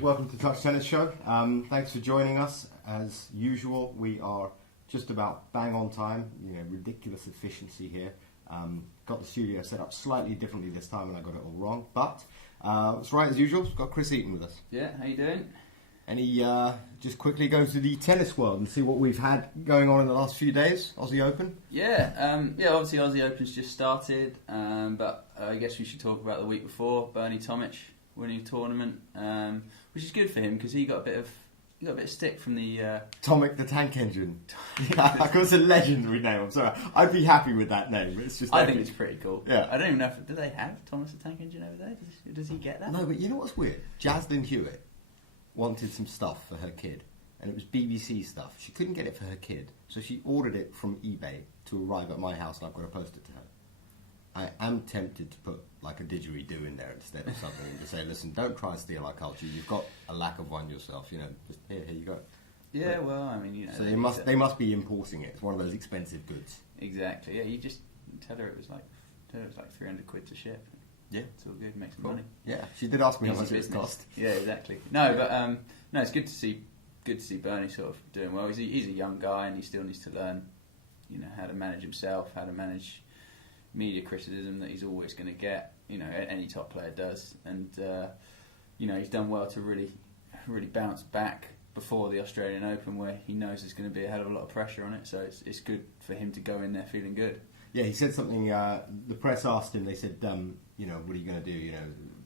welcome to Touch Tennis Show. Thanks for joining us. As usual, we are just about bang on time. Ridiculous efficiency here. Got the studio set up slightly differently this time, and I got it all wrong. But it's right as usual. We've got Chris Eaton with us. Yeah, how you doing? And he just quickly goes to the tennis world and see what we've had going on in the last few days. Aussie Open. Yeah, obviously Aussie Open's just started, but I guess we should talk about the week before. Bernie Tomic winning a tournament, which is good for him because he got a bit of stick from the Tomic the Tank Engine. It's a legendary name. I'm sorry, I'd be happy with that name. It's just I think it's pretty cool. Yeah, I don't even know do they have Thomas the Tank Engine over there? Does he get that? No, but you know what's weird? Jaslyn Hewitt wanted some stuff for her kid, and it was BBC stuff. She couldn't get it for her kid, so she ordered it from eBay to arrive at my house, and I've got to post it to her. I am tempted to put like a didgeridoo in there instead of something and to say, listen, don't try and steal our culture. You've got a lack of one yourself. Just here you go. Yeah, but, well, I mean, So they must be importing it. It's one of those expensive goods. Exactly. Yeah, you just tell her it was like £300 to ship. Yeah, it's all good. Make some money. Yeah, she did ask me how much it cost. Yeah, exactly. No, but no, it's good to see Bernie sort of doing well. He's a young guy and he still needs to learn, how to manage himself, how to manage media criticism that he's always going to get. Any top player does, and he's done well to really, really bounce back before the Australian Open, where he knows there's going to be a hell of a lot of pressure on it. So it's good for him to go in there feeling good. Yeah, he said something. The press asked him. They said, what are you going to do?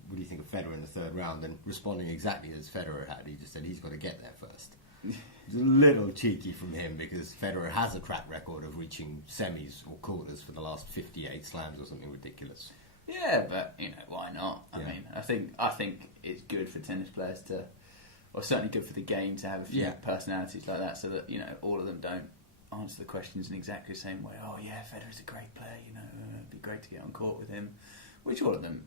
What do you think of Federer in the third round? And responding exactly as Federer had, he just said he's got to get there first. It's a little cheeky from him because Federer has a track record of reaching semis or quarters for the last 58 slams or something ridiculous. Yeah, but why not? I mean, I think it's good for tennis players to, or certainly good for the game to have a few personalities like that, so that all of them don't answer the questions in exactly the same way. Oh yeah, Federer's a great player. It'd be great to get on court with him. Which all of them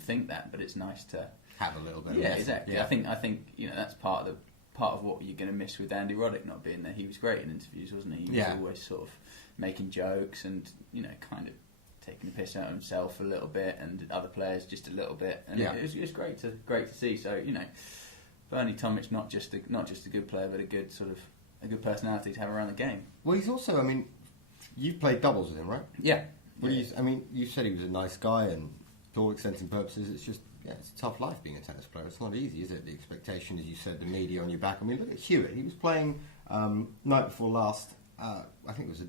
think that, but it's nice to have a little bit. Yeah, exactly. Yeah. I think that's part of what you're going to miss with Andy Roddick not being there. He was great in interviews, wasn't he? He was always sort of making jokes and kind of taking the piss out of himself a little bit and other players just a little bit. And it was great to see. So Bernie Tomic's not just a good player, but a good personality to have around the game. Well, he's also. I mean, you've played doubles with him, right? Yeah. Well, you said he was a nice guy, and to all extents and purposes, it's just it's a tough life being a tennis player. It's not easy, is it? The expectation, as you said, the media on your back. I mean, look at Hewitt. He was playing night before last. I think it was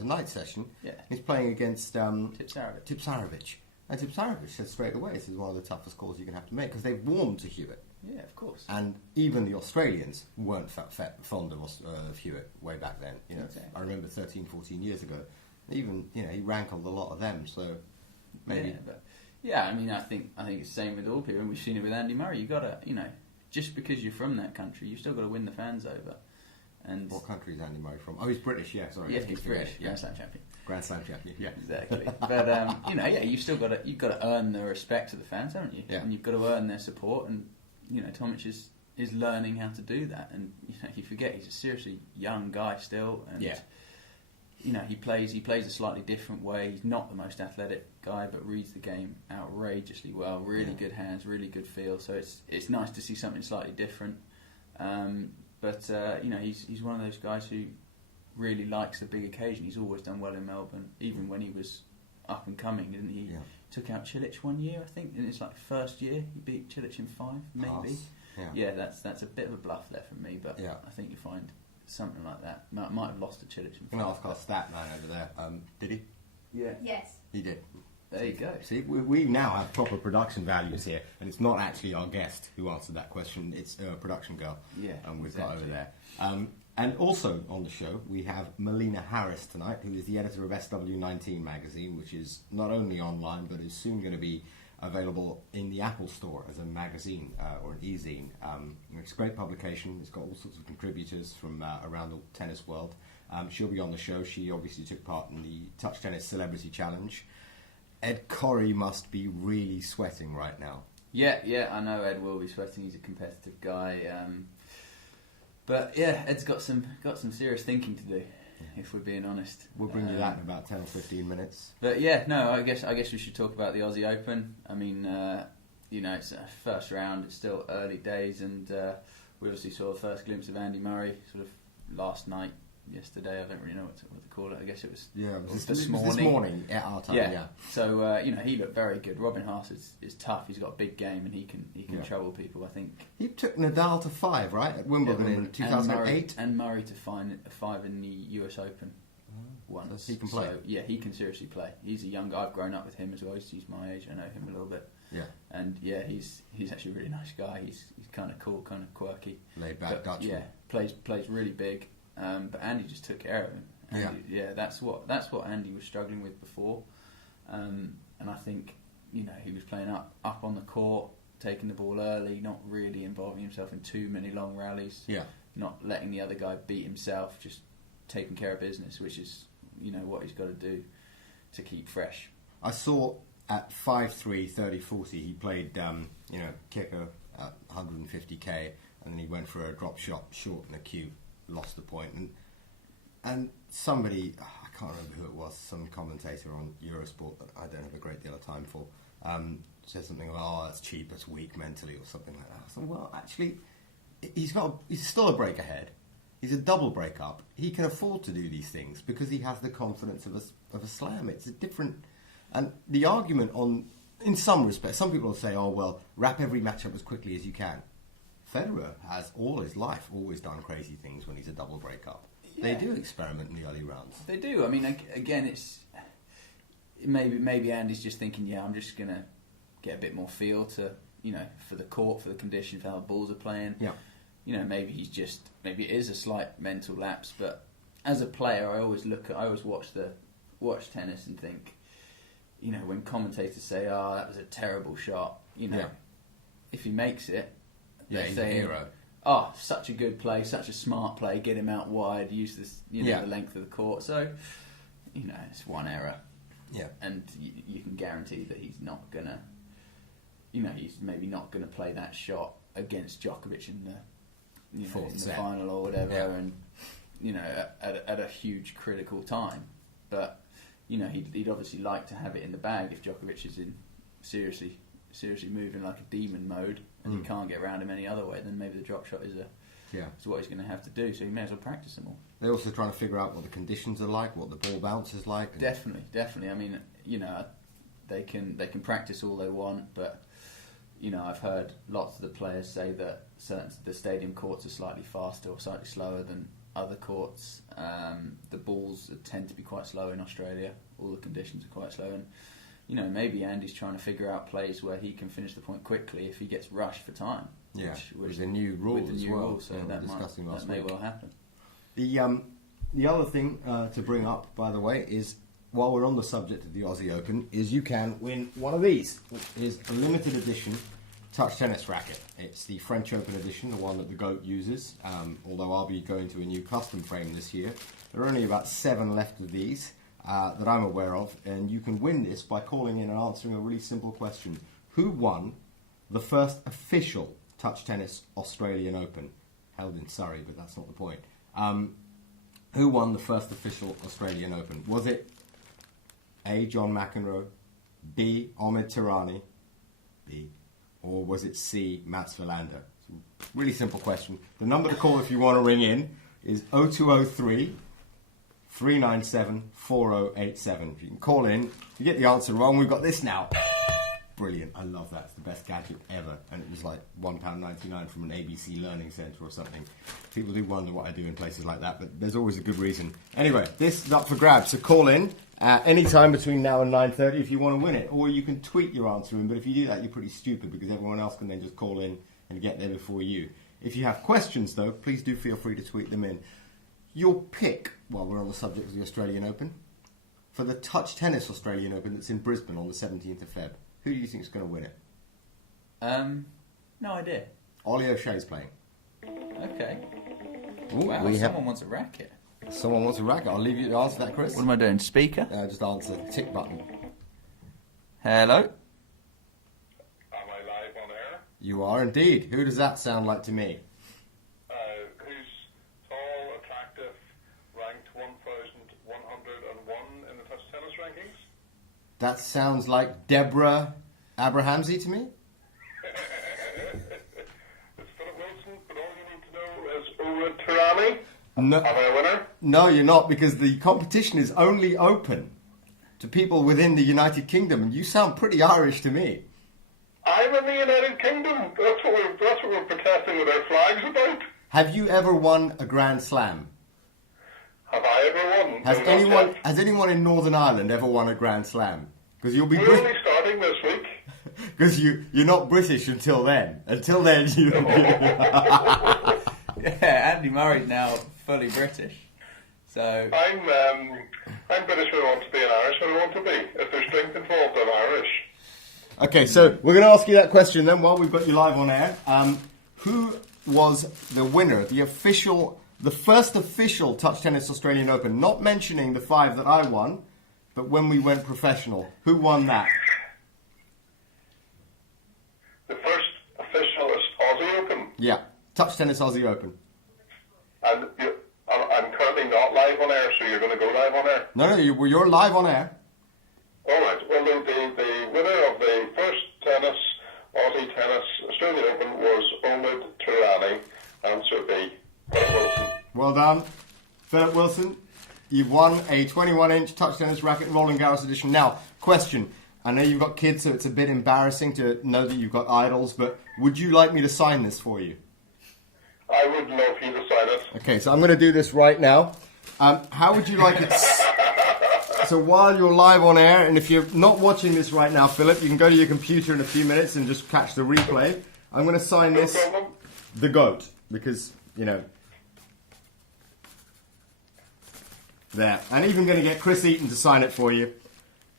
a night session. Yeah. He's playing against Tipsarevic. And Tipsarevic said straight away, this is one of the toughest calls you're going to have to make because they've warmed to Hewitt. Yeah, of course. And even the Australians weren't fond of Hewitt way back then. Exactly. I remember 13, 14 years ago. Even he rankled a lot of them. So maybe. I mean, I think it's the same with all people, and we've seen it with Andy Murray. You got to, just because you're from that country, you've still got to win the fans over. And what country is Andy Murray from? Oh, he's British. Yeah, sorry. Yeah, he's British. Grand Slam champion. Grand Slam champion. Yeah, exactly. But you've still got to earn the respect of the fans, haven't you? Yeah. And you've got to earn their support. And Tomic is learning how to do that. And you forget he's a seriously young guy still. And he plays a slightly different way. He's not the most athletic guy, but reads the game outrageously well. Really good hands, really good feel. So it's nice to see something slightly different. But he's one of those guys who really likes the big occasion. He's always done well in Melbourne, even when he was up and coming, didn't he? Yeah. Took out Cilic one year, I think, in his first year. He beat Cilic in 5, maybe. Yeah, that's a bit of a bluff there from me, but I think you find something like that. Might have lost to Cilic in 5. No, I've got a stat man over there. Did he? Yeah. Yes. He did. There you go. See, we now have proper production values here, and it's not actually our guest who answered that question. It's a production girl. Yeah, we've got over there. And also on the show, we have Melina Harris tonight, who is the editor of SW19 magazine, which is not only online, but is soon going to be available in the Apple Store as a magazine or an e-zine. It's a great publication. It's got all sorts of contributors from around the tennis world. She'll be on the show. She obviously took part in the Touch Tennis Celebrity Challenge. Ed Corrie must be really sweating right now. Yeah, I know Ed will be sweating. He's a competitive guy. But yeah, Ed's got some serious thinking to do, if we're being honest. We'll bring you that in about 10 or 15 minutes. But yeah, no, I guess we should talk about the Aussie Open. I mean, it's a first round. It's still early days, and we obviously saw the first glimpse of Andy Murray sort of last night, yesterday. I don't really know what to call it. I guess it was this morning at our time. Yeah. So he looked very good. Robin Haas is tough. He's got a big game, and he can trouble people. I think he took Nadal to 5, right, at Wimbledon in 2008, and Murray to 5 in the US Open. Once. So he can play. So, yeah, he can seriously play. He's a young guy. I've grown up with him as well. He's my age. I know him a little bit. Yeah. And yeah, he's actually a really nice guy. He's kind of cool, kind of quirky. Laid back Dutchman. Yeah, plays really big. But Andy just took care of him. Andy, that's what Andy was struggling with before. And I think he was playing up on the court, taking the ball early, not really involving himself in too many long rallies. Yeah. Not letting the other guy beat himself, just taking care of business, which is what he's got to do to keep fresh. I saw at 5'3", 30-40, he played kicker at 150k, and then he went for a drop shot short in the cue, lost the point, and somebody, I can't remember who it was, some commentator on Eurosport that I don't have a great deal of time for, said something about, that's cheap, that's weak mentally, or something like that. I thought, well, actually, he's still a break ahead. He's a double break up. He can afford to do these things because he has the confidence of a slam. It's a different... And the argument in some respects, some people will say, oh, well, wrap every match up as quickly as you can. Federer has all his life always done crazy things when he's a double break up. Yeah. They do experiment in the early rounds. They do. I mean, again, it's... Maybe Andy's just thinking, I'm just going to get a bit more feel to, for the court, for the condition, for how the balls are playing. Yeah. Maybe it is a slight mental lapse, but as a player, I always watch tennis and think, when commentators say, "Oh, that was a terrible shot," if he makes it, he's a hero. Oh, such a good play, such a smart play. Get him out wide. Use this, the length of the court. So, it's one error. Yeah, and you can guarantee that he's not gonna, he's maybe not gonna play that shot against Djokovic in the final or whatever, and at a huge critical time. But he'd obviously like to have it in the bag if Djokovic is in seriously moving like a demon mode, and you can't get around him any other way. Then maybe the drop shot is what he's going to have to do. So he may as well practice them all. They're also trying to figure out what the conditions are like, what the ball bounce is like. Definitely. I mean, they can practice all they want, but. I've heard lots of the players say that the stadium courts are slightly faster or slightly slower than other courts. The balls tend to be quite slow in Australia. All the conditions are quite slow, and maybe Andy's trying to figure out plays where he can finish the point quickly if he gets rushed for time. Yeah, with the new rules as well. So that may well happen. The other thing to bring up, by the way, is while we're on the subject of the Aussie Open, is you can win one of these, which is a limited edition touch tennis racket. It's the French Open edition, the one that the GOAT uses, although I'll be going to a new custom frame this year. There are only about 7 left of these that I'm aware of, and you can win this by calling in and answering a really simple question. Who won the first official touch tennis Australian Open? Held in Surrey, but that's not the point. Who won the first official Australian Open? Was it A, John McEnroe, B, Ahmed Tirani, B, or was it C, Mats Wilander? Really simple question. The number to call if you want to ring in is 0203 397 4087. If you can call in, if you get the answer wrong, we've got this now. Brilliant. I love that. It's the best gadget ever. And it was like £1.99 from an ABC Learning Centre or something. People do wonder what I do in places like that, but there's always a good reason. Anyway, this is up for grabs. So call in any time between now and 9:30 if you want to win it. Or you can tweet your answer in, but if you do that, you're pretty stupid because everyone else can then just call in and get there before you. If you have questions, though, please do feel free to tweet them in. Your pick, while we're on the subject of the Australian Open, for the touch tennis Australian Open that's in Brisbane on the 17th of Feb. Who do you think is going to win it? No idea. Ollie O'Shea's playing. Okay. Ooh, wow, someone wants a racket. Someone wants a racket. I'll leave you to answer that, Chris. What am I doing? Speaker? Just answer the tick button. Hello? Am I live on air? You are indeed. Who does that sound like to me? Who's tall, attractive, ranked 1,101 in the touch tennis rankings? That sounds like Deborah Abrahamsey to me. No, Am I a winner? no, you're not, because the competition is only open to people within the United Kingdom, and you sound pretty Irish to me. I'm in the United Kingdom. That's what we're protesting with our flags about. Have you ever won a Grand Slam? Have I ever won? Has No, not yet. anyone in Northern Ireland ever won a Grand Slam? Because you'll be We're only starting this week. because you're not British until then. Until then, you. Yeah, Andy Murray's now fully British. So I'm British when I want to be and Irish when I want to be. If there's drink involved, I'm Irish. Okay, so we're going to ask you that question then while we've got you live on air. Who was the winner, the first official Touch Tennis Australian Open? Not mentioning the 5 that I won, but when we went professional. Who won that? The first official is Aussie Open. Yeah, Touch Tennis Aussie Open. And I'm currently not live on air, so you're going to go live on air. No, you're live on air. All right. Well, the winner of the first Aussie Tennis Australian Open was Omid Tirani. Answer B. Philip Wilson. Well done, Philip Wilson. You've won a 21-inch Touch Tennis racket Roland Garros edition. Now, question. I know you've got kids, so it's a bit embarrassing to know that you've got idols, but would you like me to sign this for you? I would love you to sign it. Okay, so I'm going to do this right now. How would you like it? So while you're live on air, and if you're not watching this right now, Philip, you can go to your computer in a few minutes and just catch the replay. I'm going to sign No this, problem. the GOAT, because, you know, there. And even going to get Chris Eaton to sign it for you,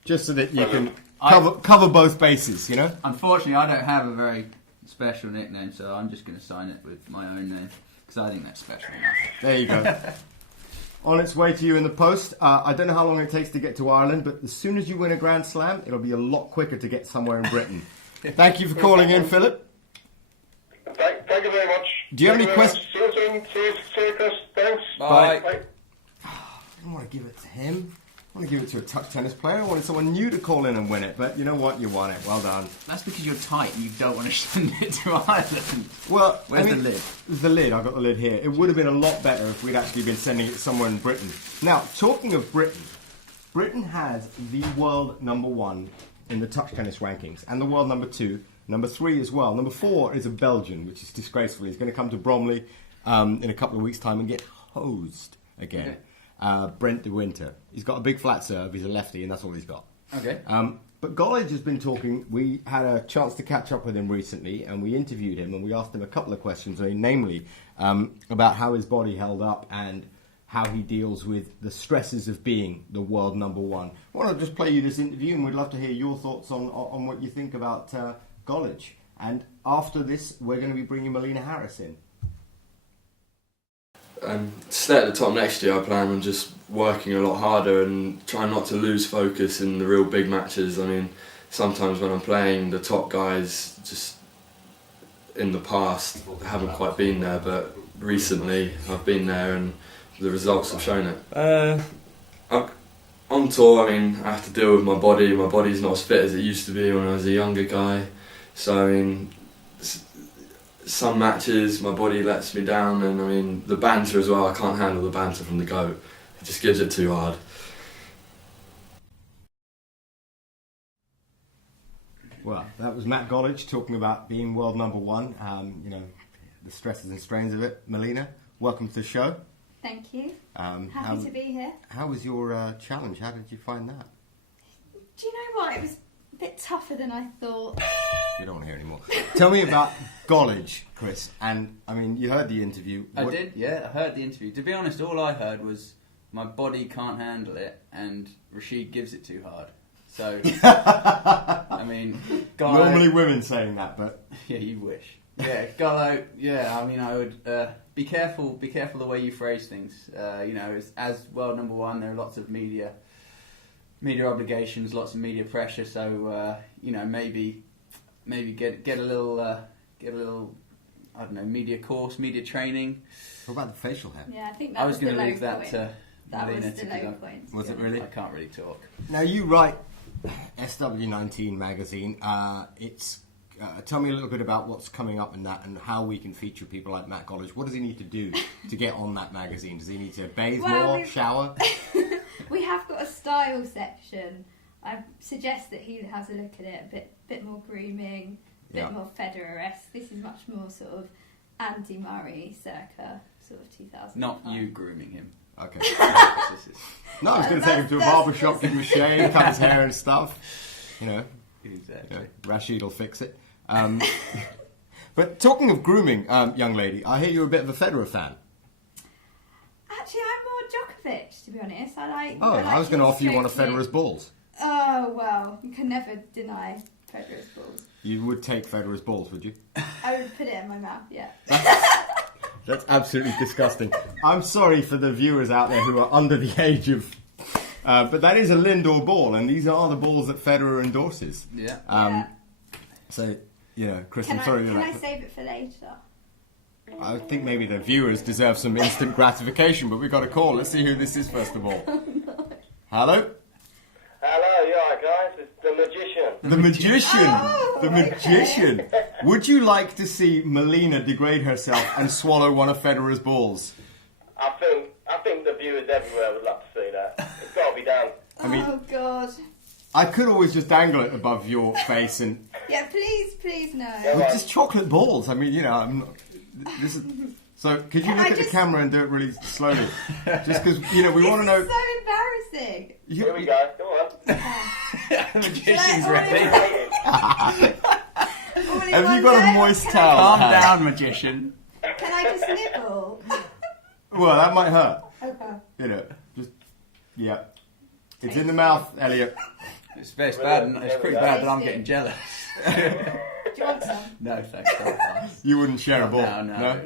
just so that you can cover both bases, you know? unfortunately, I don't have a very special nickname, so I'm just going to sign it with my own name because I think that's special enough. There you go. On its way to you in the post. I don't know how long it takes to get to Ireland, but as soon as you win a Grand Slam, it'll be a lot quicker to get somewhere in Britain. Thank you for calling in, Philip. Thank you very much. Do you have any questions? See you soon. See you, Chris. Thanks. Bye. Bye. I don't want to give it to him. I want to give it to a touch tennis player. I wanted someone new to call in and win it, but you know what? You won it. Well done. That's because you're tight and you don't want to send it to Ireland. Well, Where's the lid? The lid. I've got the lid here. It would have been a lot better if we'd actually been sending it somewhere in Britain. Now, talking of Britain, Britain has the world number 1 in the touch tennis rankings, and the world number 2, number 3 as well. Number 4 is a Belgian, which is disgraceful. He's going to come to Bromley in a couple of weeks' time and get hosed again. Okay. Brent de Winter. He's got a big flat serve. He's a lefty, and that's all he's got. Okay. But Gollage has been talking. We had a chance to catch up with him recently, and we interviewed him, and we asked him a couple of questions, namely about how his body held up and how he deals with the stresses of being the world number 1. I want to just play you this interview, and we'd love to hear your thoughts on what you think about Gollage. And after this, we're going to be bringing Melina Harris in. To stay at the top next year, I plan on just working a lot harder and trying not to lose focus in the real big matches. I mean, sometimes when I'm playing, the top guys just in the past haven't quite been there, but recently I've been there and the results have shown it. On tour, I mean, I have to deal with my body. My body's not as fit as it used to be when I was a younger guy. So, I mean, some matches my body lets me down, and I mean the banter as well. I can't handle the banter from the GOAT. It just gives it too hard. Well, that was Matt Gollage talking about being world number 1. You know, the stresses and strains of it. Melina, welcome to the show. Thank you. Happy to be here. How was your challenge? How did you find that? Do you know what? It was a bit tougher than I thought. You don't want to hear anymore. Tell me about Gollage, Chris. And, I mean, you heard the interview. I did, yeah, I heard the interview. To be honest, all I heard was my body can't handle it and Rashid gives it too hard. So, I mean, Gallo... Normally women saying that, but... Yeah, you wish. Yeah, Gallo, yeah, I mean, I would... be careful the way you phrase things. You know, as world number 1, there are lots of media obligations, lots of media pressure, so, you know, maybe get a little I don't know, media course, media training. What about the facial hair? Yeah, I think that was the low point. I was going to leave that to That Melina was the low point. Was it really? I can't really talk. Now you write SW19 magazine. It's tell me a little bit about what's coming up in that and how we can feature people like Matt Gollage. What does he need to do to get on that magazine? Does he need to bathe more, shower? We have got a style section. I suggest that he has a look at it, a bit more grooming, a bit more Federer-esque. This is much more sort of Andy Murray circa sort of 2000. Not you grooming him. Okay. No, I was going to take him to a barber shop, give him a shave, cut his hair and stuff. You know. Exactly. Rashid will fix it. But talking of grooming, young lady, I hear you're a bit of a Federer fan. Actually, I'm more Djokovic, to be honest. I was going to offer you one of Federer's balls. Oh, well, you can never deny Federer's balls. You would take Federer's balls, would you? I would put it in my mouth, yeah. That's absolutely disgusting. I'm sorry for the viewers out there who are under the age of... but that is a Lindor ball, and these are the balls that Federer endorses. Yeah. So, you know, Chris, Can I'm sorry. I save it for later? I think maybe the viewers deserve some instant gratification, but we've got a call. Let's see who this is first of all. Oh, no. Hello? Hello, you alright guys? It's the magician. The magician! Oh, the magician! Would you like to see Melina degrade herself and swallow one of Federer's balls? I think the viewers everywhere would love to see that. It's got to be done. I mean, oh, God. I could always just dangle it above your face and... Yeah, please, no. With just chocolate balls. I mean, you know, I'm not... This is... So, could you look at the camera and do it really slowly? Just because, you know, we want to know... This is so embarrassing. Here we go. Go on. The magician's ready. Have you got a moist towel? Calm down, magician. Can I just nibble? Well, that might hurt. Okay. You know, just... Yeah. It's in the mouth, Elliot. It's bad. It's pretty bad that I'm getting jealous. Do you want some? No, thanks. Don't pass. You wouldn't share a ball? No.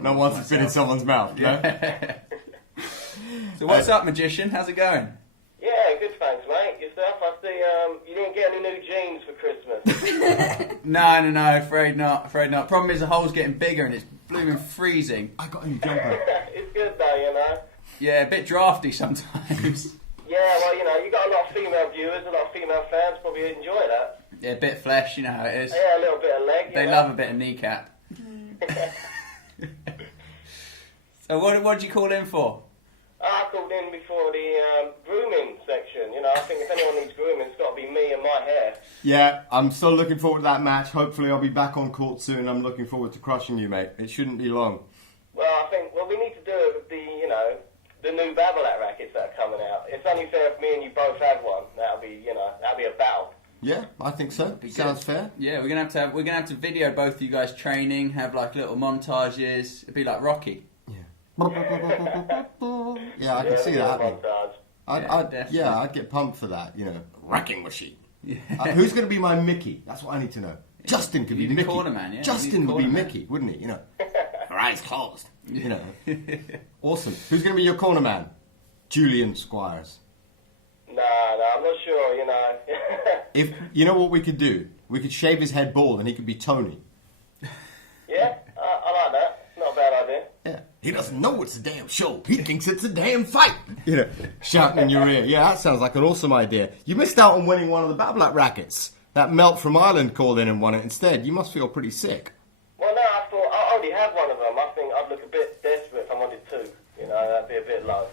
Not once it's been in someone's mouth, no? So what's up, magician? How's it going? Yeah, good thanks, mate. Yourself? I see you didn't get any new jeans for Christmas. No, afraid not. Problem is the hole's getting bigger and it's blooming freezing. I got a new jumper. It's good though, you know. Yeah, a bit drafty sometimes. Yeah, well, you know, you got a lot of female viewers, a lot of female fans probably enjoy that. Yeah, a bit of flesh, you know how it is. Yeah, a little bit of leg. They love a bit of kneecap. So what did you call in for? I called in before the grooming section. You know, I think if anyone needs grooming, it's got to be me and my hair. Yeah, I'm still looking forward to that match. Hopefully I'll be back on court soon. I'm looking forward to crushing you, mate. It shouldn't be long. Well, I think, we need to do it with the new Babolat rackets that are coming out. It's only fair if me and you both have one. That'll be a battle. Yeah, I think so. Sounds fair. Yeah, we're gonna have to video both of you guys training, have like little montages. It'd be like Rocky. Yeah, I can see that happening. Montage. I'd get pumped for that, you know. Wrecking machine. Yeah. Who's going to be my Mickey? That's what I need to know. Justin could be You'd be Mickey. cornerman, yeah. Justin would be Mickey, wouldn't he? You know, her eyes closed. You know. Awesome. Who's going to be your corner man? Julian Squires. No, I'm not sure, you know. If you know what we could do, we could shave his head bald and he could be Tony. Yeah, I like that. Not a bad idea. Yeah. He doesn't know it's a damn show. He thinks it's a damn fight. You know, shouting in your ear. Yeah, that sounds like an awesome idea. You missed out on winning one of the Babolat rackets. That Melt from Ireland called in and won it instead. You must feel pretty sick. Well, no, I thought I already have one of them. I think I'd look a bit desperate if I wanted two. You know, that'd be a bit low.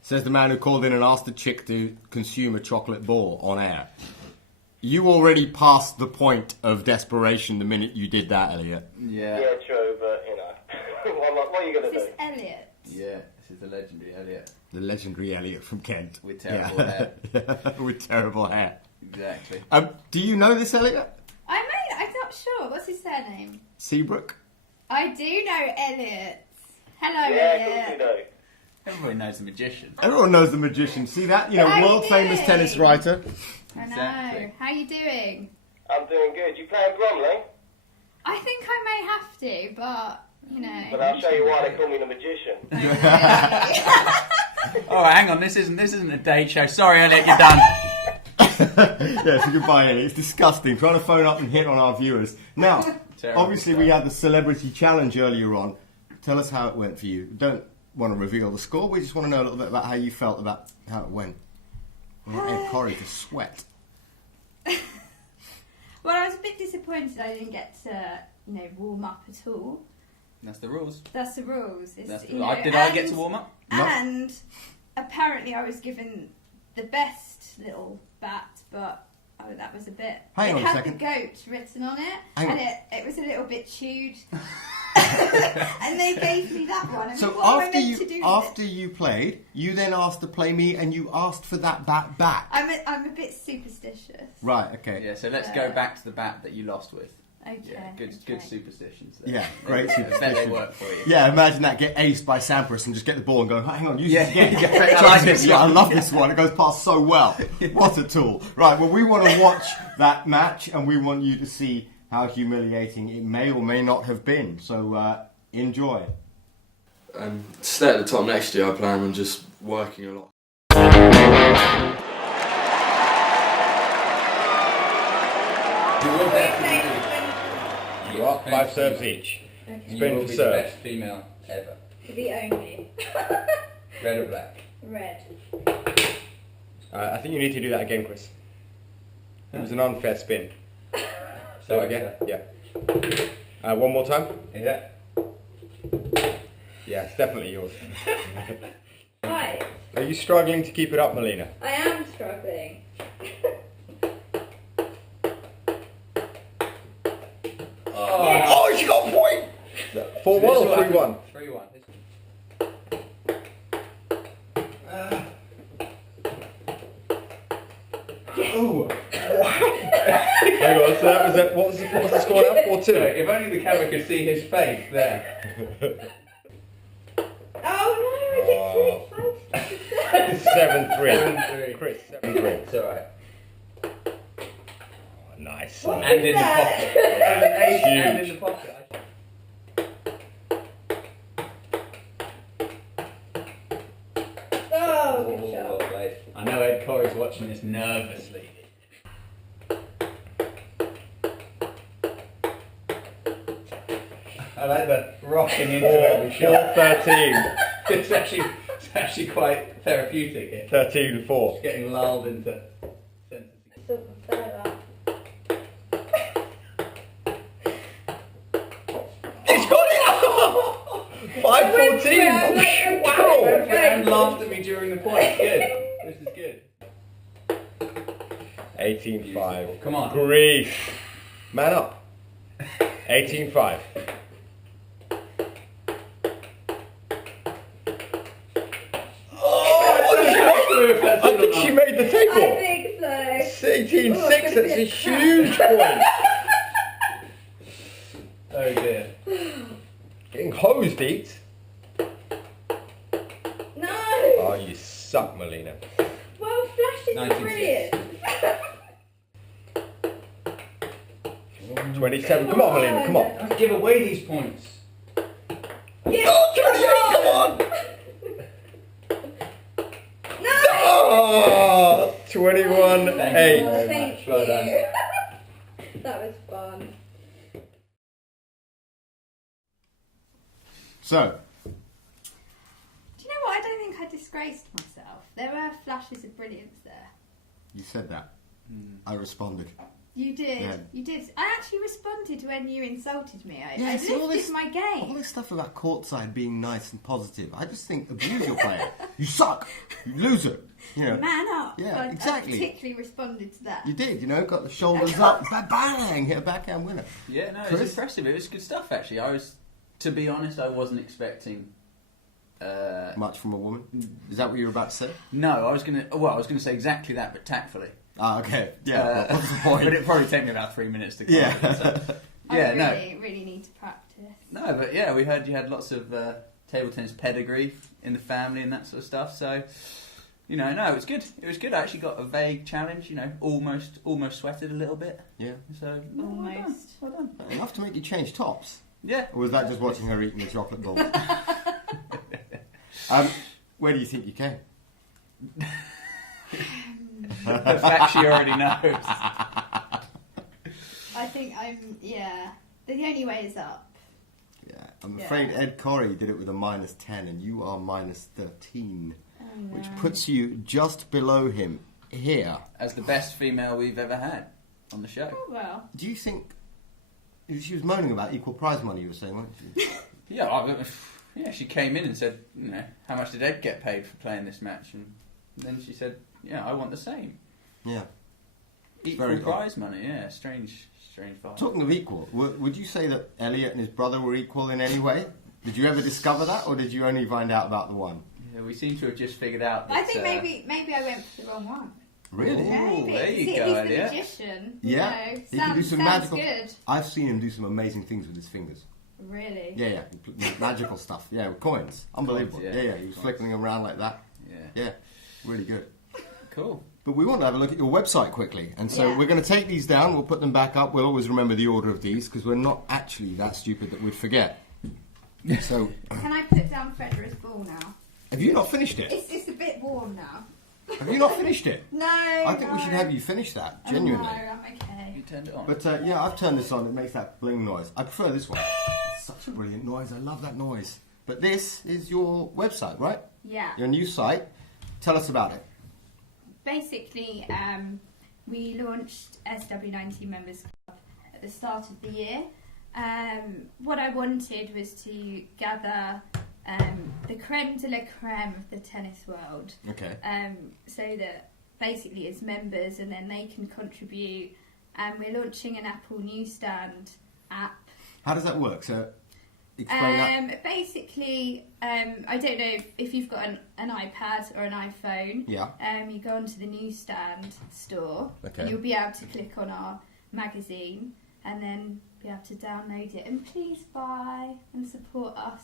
Says the man who called in and asked a chick to consume a chocolate ball on air. You already passed the point of desperation the minute you did that, Elliot. Yeah. Yeah, true, but, you know. what are you going to Is do? this Elliot? Yeah, this is the legendary Elliot. The legendary Elliot from Kent. With terrible hair. With terrible hair. Exactly. Do you know this Elliot? I'm not sure. What's his surname? Seabrook? I do know Elliot. Hello, Yeah, of Elliot. course you do. Everybody knows the magician. Everyone knows the magician. See that? You know, How world you famous doing? tennis writer. I know. Exactly. How you doing? I'm doing good. You playing Bromley? I think I may have to, but you But know. I'll show you why they call me the magician. Oh, hang on. This isn't a date show. Sorry, Elliot, you're done. Yes, goodbye, Elliot. It's disgusting. Trying to phone up and hit on our viewers. Now, Terrible obviously we had the celebrity challenge earlier on. Tell us how it went for you. Don't want to reveal the score. We just want to know a little bit about how you felt about how it went. I want Ed Corrie to sweat. Well, I was a bit disappointed disappointed I didn't get to, warm up at all. That's the rules. That's the rules. Did I get to warm up? And apparently I was given the best little bat, but that was a bit... Hang on a had second. the goat written on it, Hang and on. it was a little bit chewed. And they gave me that one. And So what am I meant to do with after it? you played, you then asked to play me, and you asked for that bat back. I'm a bit superstitious. Right. Okay. Yeah, so let's go back to the bat that you lost with. Okay. Yeah, good superstitions there. Yeah, great I bet they superstition. work for you. Yeah, imagine that, get aced by Sampras and just get the ball and go, hang on, use it again. I like this Yeah, I one. love this one. It goes past so well. What a tool. Right, well, we want to watch that match and we want you to see how humiliating it may or may not have been. So enjoy. To stay at the top next year, I plan on just working a lot. You are 5 serves each. Okay. Spin for serve. Best female ever. The only. Red or black? Red. I think you need to do that again, Chris. It was an unfair spin. So again, yeah. One more time. Yeah. Yeah, it's definitely yours. Hi. Are you struggling to keep it up, Melina? I am struggling. Oh, she got a point! 4-1 or 3-1? 3-1. Oh! Hang on, so that was it. What's the score now? 4-2? If only the camera could see his face there. Oh no, I did 7-3. Chris, 7-3. It's alright. Oh, nice. What? And in the pocket. And an ace Huge. and in the pocket. Oh, Oh, good well shot. played. I know Ed Corey's watching this nervously. I like the rocking into every shot. 4-13. It's actually quite therapeutic here. 13-4. Just getting lulled into sentences. He's got it! 5-14. Wow! And laughed at me during the point. Good. This is good. 18-5. Come on. Grief. Man up. 18-5. I think she made the I table. think so. 18-6. That's a huge point. Oh dear. Getting hosed, Eats. No. Oh, you suck, Melina. Well, flashes are 19. brilliant. 27. Come on, Melina. Come on. Don't give away these points. Oh, 28. Come on. No. Oh, 21-8. Thank Well done. you. That was fun. So, Do you know what? I don't think I disgraced myself. There were flashes of brilliance there. you said that. I responded. You did. Yeah. You did. I actually responded when you insulted me. I see, all lifted this- my All game. this stuff about courtside being nice and positive, I just think abuse your player. You suck. You loser. You know. Man up. Yeah, I exactly. particularly responded to that. You did, got the shoulders up, bang, hit a backhand winner. Yeah, no, it Chris? was impressive. It was good stuff, actually. To be honest, I wasn't expecting. Much from a woman. Is that what you were about to say? No, I was gonna say exactly that, but tactfully. Ah, okay. Yeah. Well, what's the point? But it'd probably take me about 3 minutes to come. Yeah. So, I yeah, really need to practice. no, but yeah, we heard you had lots of table tennis pedigree in the family and that sort of stuff. So, no, it was good. It was good. I actually got a vague challenge. Almost sweated a little bit. Yeah. So Almost. Well done. Enough to make you change tops. Yeah. Or was that just watching her eating the chocolate ball? Where do you think you came? The fact she already knows. I think the only way is up. Yeah. I'm afraid Ed Corey did it with a -10 and you are -13. Oh, no. Which puts you just below him here. As the best female we've ever had on the show. Oh, well. Do you think She was moaning about equal prize money, you were saying, weren't you? Yeah, she came in and said, how much did Ed get paid for playing this match? And then she said, I want the same. Yeah. Equal prize money, yeah. Strange vibe. Talking of equal, would you say that Elliot and his brother were equal in any way? Did you ever discover that, or did you only find out about the one? Yeah, we seem to have just figured out that... I think maybe I went for the wrong one. Really? Ooh, there you go, Elliot. Elliot. He's the magician. Yeah. You He know, can do some sounds magical... good. I've seen him do some amazing things with his fingers. Really? Yeah. Magical stuff. Yeah, with coins. Unbelievable. Coins, yeah. He was flickering them around like that. Yeah. Really good. Cool. But we want to have a look at your website quickly. And so we're going to take these down. We'll put them back up. We'll always remember the order of these because we're not actually that stupid that we'd forget. So... Can I put down Federer's ball now? Have you not finished it? It's a bit warm now. Have you not finished it? No, I think we should have you finish that, genuinely. Oh, no, I'm okay. You turned it on. But I've turned this on. It makes that bling noise. I prefer this one. It's such a brilliant noise. I love that noise. But this is your website, right? Yeah. Your new site. Tell us about it. Basically, we launched SW19 Members Club at the start of the year. What I wanted was to gather the creme de la creme of the tennis world. Okay. So that basically it's members and then they can contribute. We're launching an Apple newsstand app. How does that work? So, explain that. Basically, I don't know if you've got an iPad or an iPhone. Yeah. You go onto the newsstand store. Okay. And you'll be able to click on our magazine and then be able to download it. And please buy and support us.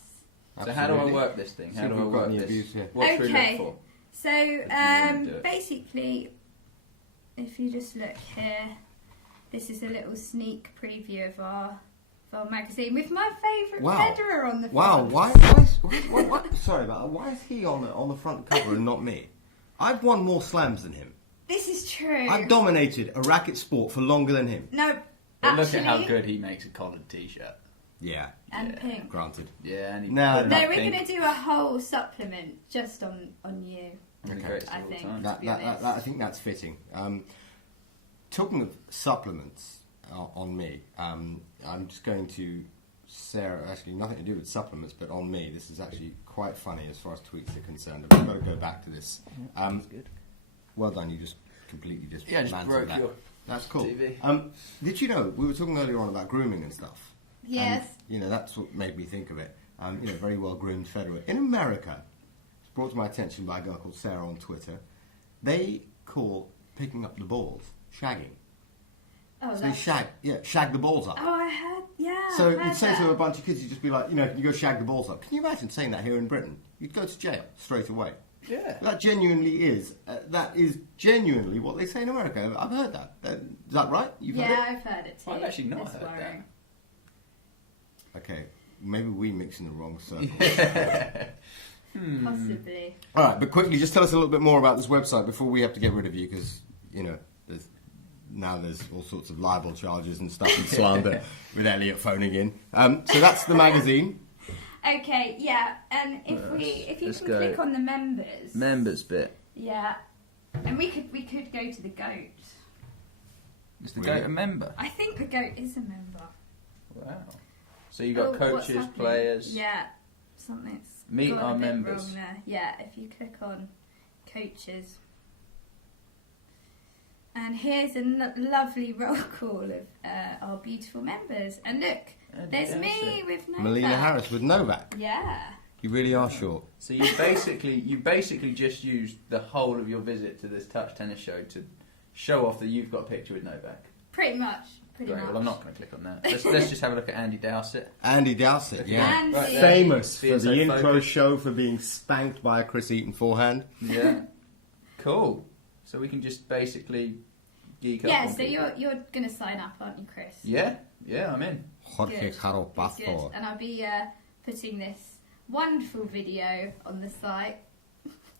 So how do I work this thing? How do I work this? What should we look for? So basically, if you just look here, this is a little sneak preview of our magazine with my favourite Federer on the front. Wow, why sorry about that. Why is he on the front cover and not me? I've won more slams than him. This is true. I've dominated a racket sport for longer than him. No, but look at how good he makes a collared t-shirt. Yeah. And pink. Granted. Yeah, and no, we're going to do a whole supplement just on you. Okay. I think. I think that's fitting. Talking of supplements on me, I'm just going to Sarah. Actually, nothing to do with supplements, but on me, this is actually quite funny as far as tweets are concerned. I've got to go back to this. That's good. Well done. You just completely just broke that. Your That's cool. TV. Did you know we were talking earlier on about grooming and stuff? Yes. That's what made me think of it. Very well groomed Federer in America. It's brought to my attention by a girl called Sarah on Twitter. They call picking up the balls shagging. Oh, so they shag the balls up. Oh, I heard, So you'd say to a bunch of kids, you'd just be like, can you go shag the balls up? Can you imagine saying that here in Britain? You'd go to jail straight away. Yeah. That genuinely is. That is genuinely what they say in America. I've heard that. Is that right? You've heard it? I've heard it too. I've actually not heard that. Okay, maybe we mix in the wrong circle. Possibly. All right, but quickly, just tell us a little bit more about this website before we have to get rid of you, because there's all sorts of libel charges and stuff and slander with Elliot phoning in. So that's the magazine. Okay, yeah, and if you can click on the members bit. Yeah, and we could go to the goat. Is the goat a member? I think the goat is a member. Wow. So you've got coaches, players. Yeah, something's meet got our a bit members. wrong there. Yeah, if you click on coaches. And here's a lovely roll call of our beautiful members. And look, there's me with Novak. Melina Harris with Novak. Yeah. You really are short. So you basically just used the whole of your visit to this touch tennis show to show off that you've got a picture with Novak. Pretty much. Great. Well, I'm not going to click on that. Let's just have a look at Andy Dowsett. Andy Dowsett, yeah. Andy. Right, famous for the intro focused. show for being spanked by a Chris Eaton forehand. Yeah. Cool. So we can just basically geek up. Yeah, so you're going to sign up, aren't you, Chris? Yeah, I'm in. Jorge Caro That's good. Pastor. And I'll be putting this wonderful video on the site.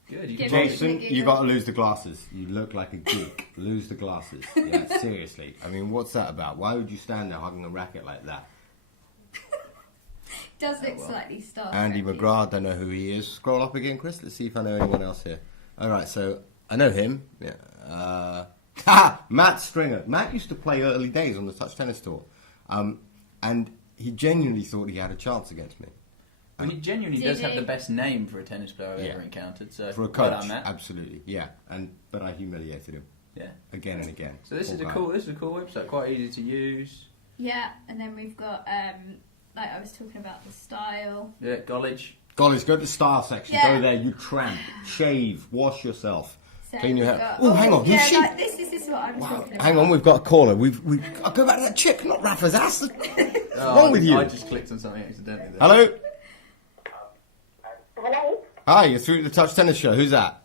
Good. Jason, you got to lose the glasses. You look like a geek. Lose the glasses. Yeah, seriously. I mean, what's that about? Why would you stand there hugging a racket like that? Does look slightly starstruck. Andy McGrath, don't know who he is. Scroll up again, Chris. Let's see if I know anyone else here. All right, so I know him. Yeah. Matt Stringer. Matt used to play early days on the Touch Tennis Tour. And and he genuinely thought he had a chance against me. Well, he genuinely Did does have he? the best name for a tennis player I've Yeah. ever encountered. So For a well coach, done, Matt. absolutely, yeah. But I humiliated him Yeah. again and again. So this Poor is a guy. cool. This is a cool website. Quite easy to use. Yeah, and then we've got, like I was talking about the style. Yeah, college. Gollies, go to the style section. Yeah. Go there, you tramp. Shave, wash yourself, So clean your we've hair. got- Oh, hang on, yeah, who's she? like, this is what I'm talking about. Hang on, we've got a caller. I'll go back to that chick, not Rafa's ass. What's wrong with you? I just clicked on something accidentally. There. Hello? Hello? Hi, you're through to the Touch Tennis Show. Who's that?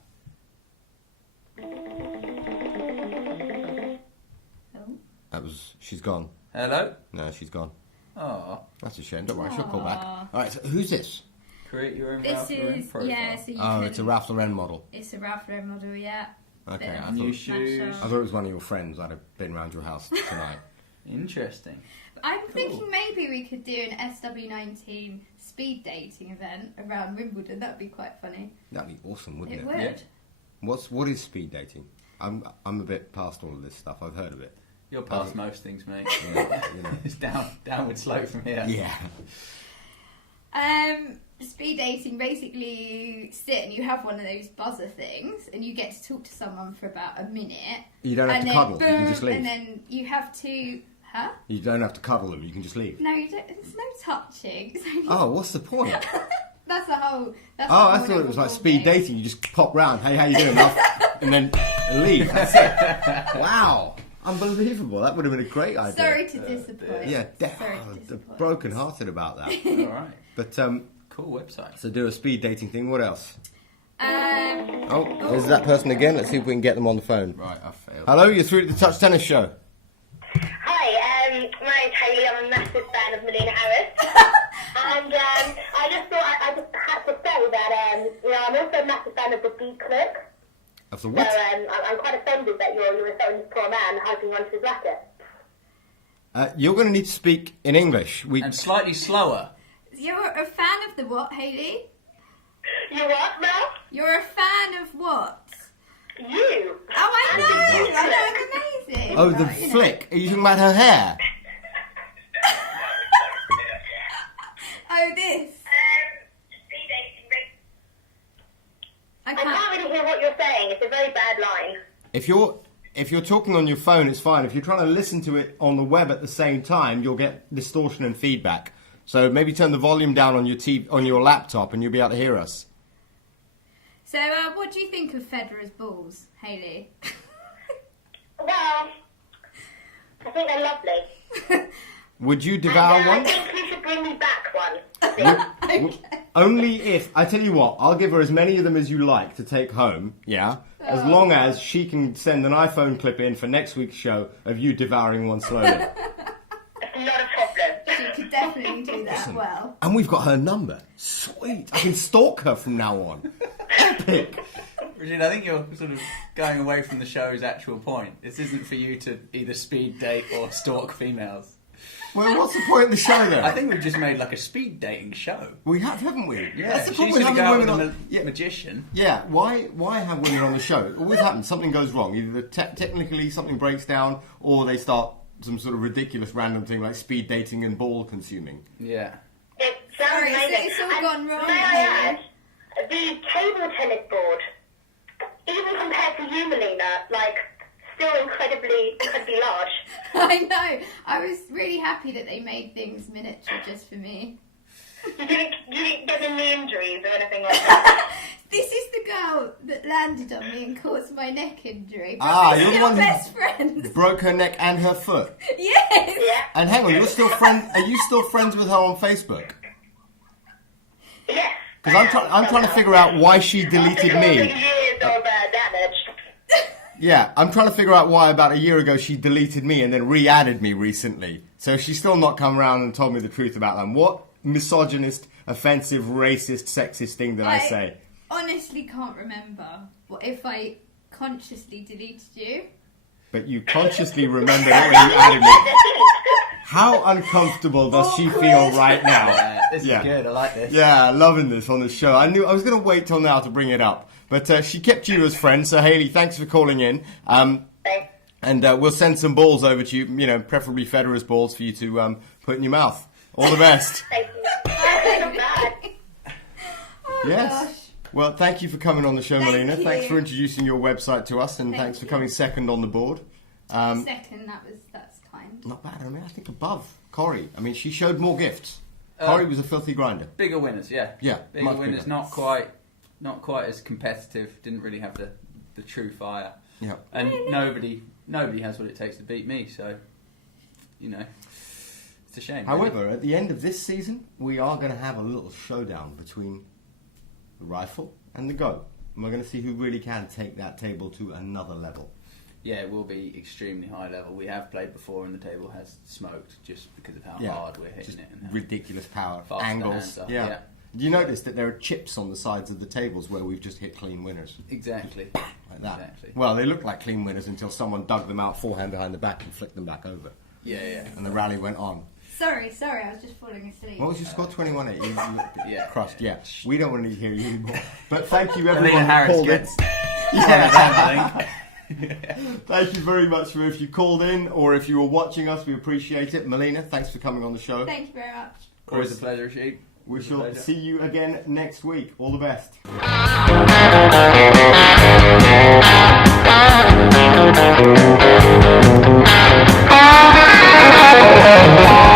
She's gone. Hello. No, she's gone. Oh, That's a shame. Don't worry, she'll call back. Alright, so who's this? create your own This Ralph Lauren is, profile. yeah, so you Oh, can... it's a Ralph Lauren model. It's a Ralph Lauren model, yeah. Okay, Bit of I New thought, shoes. I thought it was one of your friends that had been around your house tonight. Interesting. I'm thinking maybe we could do an SW19 speed dating event around Wimbledon. That'd be quite funny. That'd be awesome, wouldn't It it? would. Yeah. What is speed dating? I'm a bit past all of this stuff. I've heard of it. You're past most things, mate. Yeah, you know. It's downward slope from here. Yeah. Speed dating, basically you sit and you have one of those buzzer things and you get to talk to someone for about a minute. You don't have and to then cuddle. Boom, You can just leave. And then you have to... Huh? You don't have to cuddle them. You can just leave. No, you don't. There's no touching. So you Oh, what's the point? that's a whole... That's Oh, a I whole thought it was like ball speed game. dating. You just pop round. Hey, how you doing, love? And then leave. That's it. Wow. Unbelievable. That would have been a great idea. Sorry to disappoint. Yeah, Sorry to disappoint. broken hearted about that. All right. But Cool website. so do a speed dating thing. What else? Um, Oh, there's that person again. Let's see if we can get them on the phone. Right, I failed. Hello, you're through to the Touch Tennis Show. Hi, my name's Hayley. I'm a massive fan of Melina Harris. And I just thought I just had to say that I'm also a massive fan of the Beat Click. Of the So what? I'm quite offended that you're referring to this poor man helping onto his racket. You're going to need to speak in English. And slightly slower. you're a fan of the what, Hayley? You what now? You're a fan of what? You. Oh, I know! I'm amazing. Oh, the Right, you know. flick. Are you talking about her hair? Oh, this. I I can't. can't really hear what you're saying. It's a very bad line. If you're talking on your phone, it's fine. If you're trying to listen to it on the web at the same time, you'll get distortion and feedback. So maybe turn the volume down on your on your laptop, and you'll be able to hear us. So, what do you think of Federer's balls, Hayley? Well, I think they're lovely. Would you devour And, one? I think you should bring me back one. I think. Only if I tell you what, I'll give her as many of them as you like to take home. Yeah, as long as she can send an iPhone clip in for next week's show of you devouring one slowly. Not a problem. She could definitely do that Listen. well. And we've got her number. Sweet. I can stalk her from now on. Epic. Regina, I think you're sort of going away from the show's actual point. This isn't for you to either speed date or stalk females. Well, what's the point of the show then? I think we've just made like a speed dating show. We have, haven't we? Yeah, That's the she's problem going with to go having out with women a on. Yeah, magician. yeah. Why have women on the show? It always happens. Something goes wrong. Either technically something breaks down, or they start some sort of ridiculous random thing like speed dating and ball consuming. Yeah. It sounds Sorry, amazing. it's all And gone wrong May I here. add, the table tennis board, even compared to you, Melina, like, still incredibly large. I know. I was really happy that they made things miniature just for me. You didn't get any injuries or anything like that. This is the girl that landed on me and caused my neck injury. But Ah, we're you're the still one who- best friends. Broke her neck and her foot. Yes. Yeah. And hang on, you're still are you still friends with her on Facebook? Yes. Because I'm trying to figure out why she deleted After all the me. years of damage. Yeah, I'm trying to figure out why about a year ago she deleted me and then re-added me recently. So she's still not come around and told me the truth about them. What misogynist, offensive, racist, sexist thing did I say? Honestly can't remember what if I consciously deleted you. But you consciously remembered it when you added me. How uncomfortable does she feel right now? This Yeah. is good. I like this. Yeah, loving this on the show. I knew I was going to wait till now to bring it up. But she kept you as friends, so Hayley, thanks for calling in. Thanks. And we'll send some balls over to you, preferably Federer's balls for you to put in your mouth. All the best. Thank you. Not bad. Yes. Gosh. Well, thank you for coming on the show, Thank Melina. you. Thanks for introducing your website to us, and Thank thanks for you. coming second on the board. Second, that's kind. Not bad. I think above Corrie. She showed more gifts. Corrie was a filthy grinder. Bigger winners, yeah. Yeah, Bigger much winners, bigger. not quite as competitive. Didn't really have the true fire. Yeah. And nobody has what it takes to beat me. So, it's a shame. However, at the end of this season, we are going to have a little showdown between the rifle and the go. And we're going to see who really can take that table to another level. Yeah, it will be extremely high level. We have played before, and the table has smoked just because of how hard we're hitting Just it and how ridiculous power, fast the hands angles. are. Yeah. Yeah. Do you notice that there are chips on the sides of the tables where we've just hit clean winners? Exactly. Like that. Exactly. Well, they looked like clean winners until someone dug them out forehand behind the back and flicked them back over. Yeah. And the rally went on. Sorry, I was just falling asleep. What was your score? 21-8. You looked Yeah. crushed. Yeah. We don't want to hear you anymore. But thank you everyone Melina who Harris called in. gets 10 Thank you very much for if you called in or if you were watching us. We appreciate it. Melina, thanks for coming on the show. Thank you very much. Always a pleasure, Sheep. We shall see you again next week. All the best. Oh,